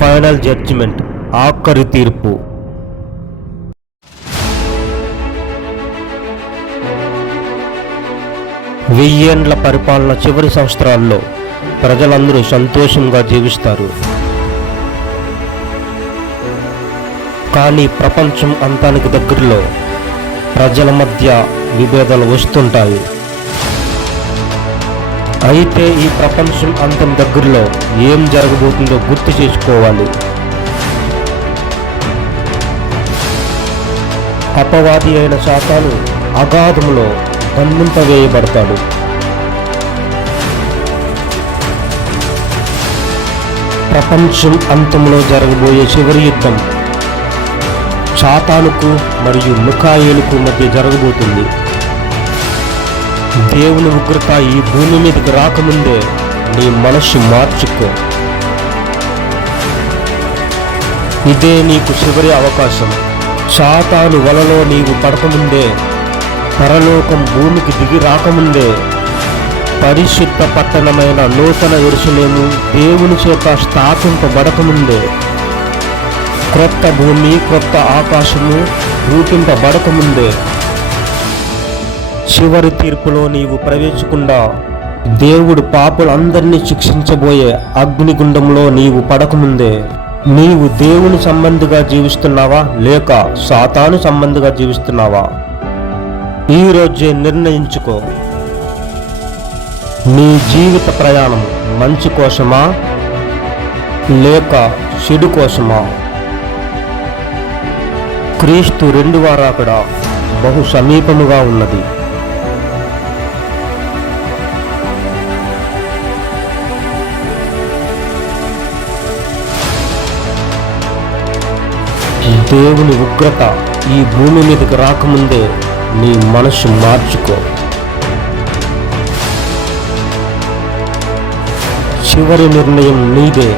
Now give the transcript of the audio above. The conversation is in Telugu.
ఫైనల్ జడ్జిమెంట్, ఆఖరి తీర్పు. వెయ్యేండ్ల పరిపాలన చివరి సంవత్సరాల్లో ప్రజలందరూ సంతోషంగా జీవిస్తారు. కానీ ప్రపంచం అంతానికి దగ్గరలో ప్రజల మధ్య విభేదాలు వస్తుంటాయి. అయితే ఈ ప్రపంచం అంతం దగ్గరలో ఏం జరగబోతుందో గుర్తు చేసుకోవాలి. అపవాది అయిన సాతాను అగాధంలో బంధింపవేయబడతాడు. ప్రపంచం అంతంలో జరగబోయే చివరి యుద్ధం సాతానుకు మరియు మిఖాయేలుకు మధ్య జరగబోతుంది. దేవుని ఉగ్రత ఈ భూమి మీదకి రాకముందే నీ మనస్సు మార్చుకో. ఇదే నీకు చివరి అవకాశం. సాతాను వలలో నీవు పడకముందే, పరలోకం భూమికి దిగి రాకముందే, పరిశుద్ధ పట్టణమైన నూతన యెరూషలేము దేవుని చేత స్థాపింపబడకముందే, క్రొత్త భూమి క్రొత్త ఆకాశము రూపింపబడకముందే, చివరి తీర్పులో నీవు ప్రవేశించకుండా దేవుడు పాపులందరినీ శిక్షించబోయే అగ్నిగుండంలో నీవు పడకముందే నీవు దేవుని సంబంధిగా జీవిస్తున్నావా లేక సాతాను సంబంధిగా జీవిస్తున్నావా? ఈరోజే నిర్ణయించుకో. నీ జీవిత ప్రయాణం మంచి కోసమా లేక చెడు కోసమా? క్రీస్తు రెండవ రాకడ బహు సమీపముగా ఉన్నది. దేవుని ఉగ్రత ఈ భూమి మీదకి రాకముందే నీ మనసు మార్చుకో. చివరి నిర్ణయం నీదే.